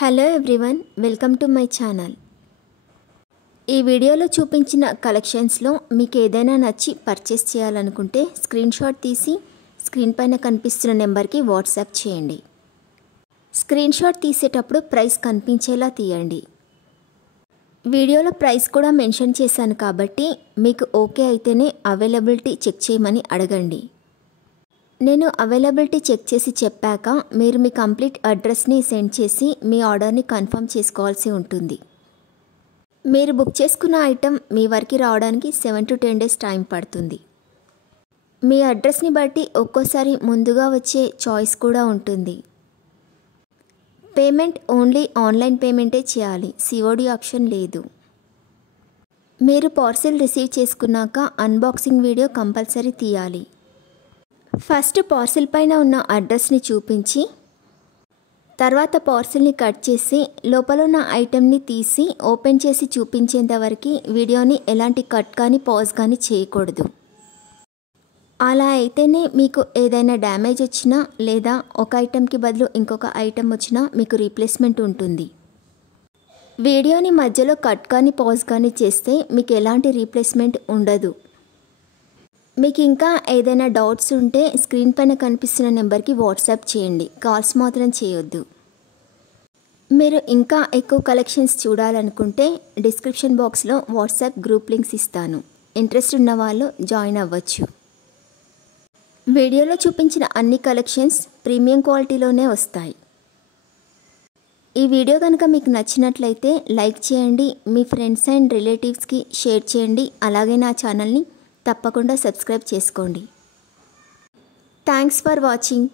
Hello everyone, welcome to my channel. ఈ వీడియోలో చూపించిన కలెక్షన్స్లో మీకు ఏదైనా నచ్చి పర్చేస్ చేయాలనుకుంటే స్క్రీన్ షాట్ తీసి స్క్రీన్ పైన కనిపిస్తున్న నెంబర్కి వాట్సాప్ చేయండి. స్క్రీన్ షాట్ తీసేటప్పుడు ప్రైస్ కనిపించేలా తీయండి. వీడియోలో ప్రైస్ కూడా మెన్షన్ చేశాను కాబట్టి మీకు ఓకే అయితేనే అవైలబిలిటీ చెక్ చేయమని అడగండి. నేను అవైలబిలిటీ చెక్ చేసి చెప్పాక మీరు మీ కంప్లీట్ అడ్రస్ని సెండ్ చేసి మీ ఆర్డర్ని కన్ఫర్మ్ చేసుకోవాల్సి ఉంటుంది. మీరు బుక్ చేసుకున్న ఐటెం మీ వరకు రావడానికి 7 to 10 days టైం పడుతుంది. మీ అడ్రస్ని బట్టి ఒక్కోసారి ముందుగా వచ్చే చాయిస్ కూడా ఉంటుంది. పేమెంట్ ఓన్లీ ఆన్లైన్ పేమెంటే చేయాలి, సిఓడి ఆప్షన్ లేదు. మీరు పార్సిల్ రిసీవ్ చేసుకున్నాక అన్బాక్సింగ్ వీడియో కంపల్సరీ తీయాలి. ఫస్ట్ పార్సిల్ పైన ఉన్న అడ్రస్ని చూపించి తర్వాత పార్సిల్ని కట్ చేసి లోపల ఉన్న ఐటెంని తీసి ఓపెన్ చేసి చూపించేంత వరకు వీడియోని ఎలాంటి కట్ కానీ పాజ్ కానీ చేయకూడదు. అలా అయితేనే మీకు ఏదైనా డ్యామేజ్ వచ్చినా లేదా ఒక ఐటెంకి బదులు ఇంకొక ఐటెం వచ్చినా మీకు రీప్లేస్మెంట్ ఉంటుంది. వీడియోని మధ్యలో కట్ కానీ పాజ్ కానీ చేస్తే మీకు ఎలాంటి రీప్లేస్మెంట్ ఉండదు. మీకు ఇంకా ఏదైనా డౌట్స్ ఉంటే స్క్రీన్ పైన కనిపిస్తున్న నెంబర్కి వాట్సాప్ చేయండి, కాల్స్ మాత్రం చేయొద్దు. మీరు ఇంకా ఎక్కువ కలెక్షన్స్ చూడాలనుకుంటే డిస్క్రిప్షన్ బాక్స్లో వాట్సాప్ గ్రూప్ లింక్స్ ఇస్తాను, ఇంట్రెస్ట్ ఉన్న వాళ్ళు జాయిన్ అవ్వచ్చు. వీడియోలో చూపించిన అన్ని కలెక్షన్స్ ప్రీమియం క్వాలిటీలోనే వస్తాయి. ఈ వీడియో కనుక మీకు నచ్చినట్లయితే లైక్ చేయండి, మీ ఫ్రెండ్స్ అండ్ రిలేటివ్స్కి షేర్ చేయండి. అలాగే నా ఛానల్ని తప్పకుండా సబ్స్క్రైబ్ చేసుకోండి. Thanks for watching.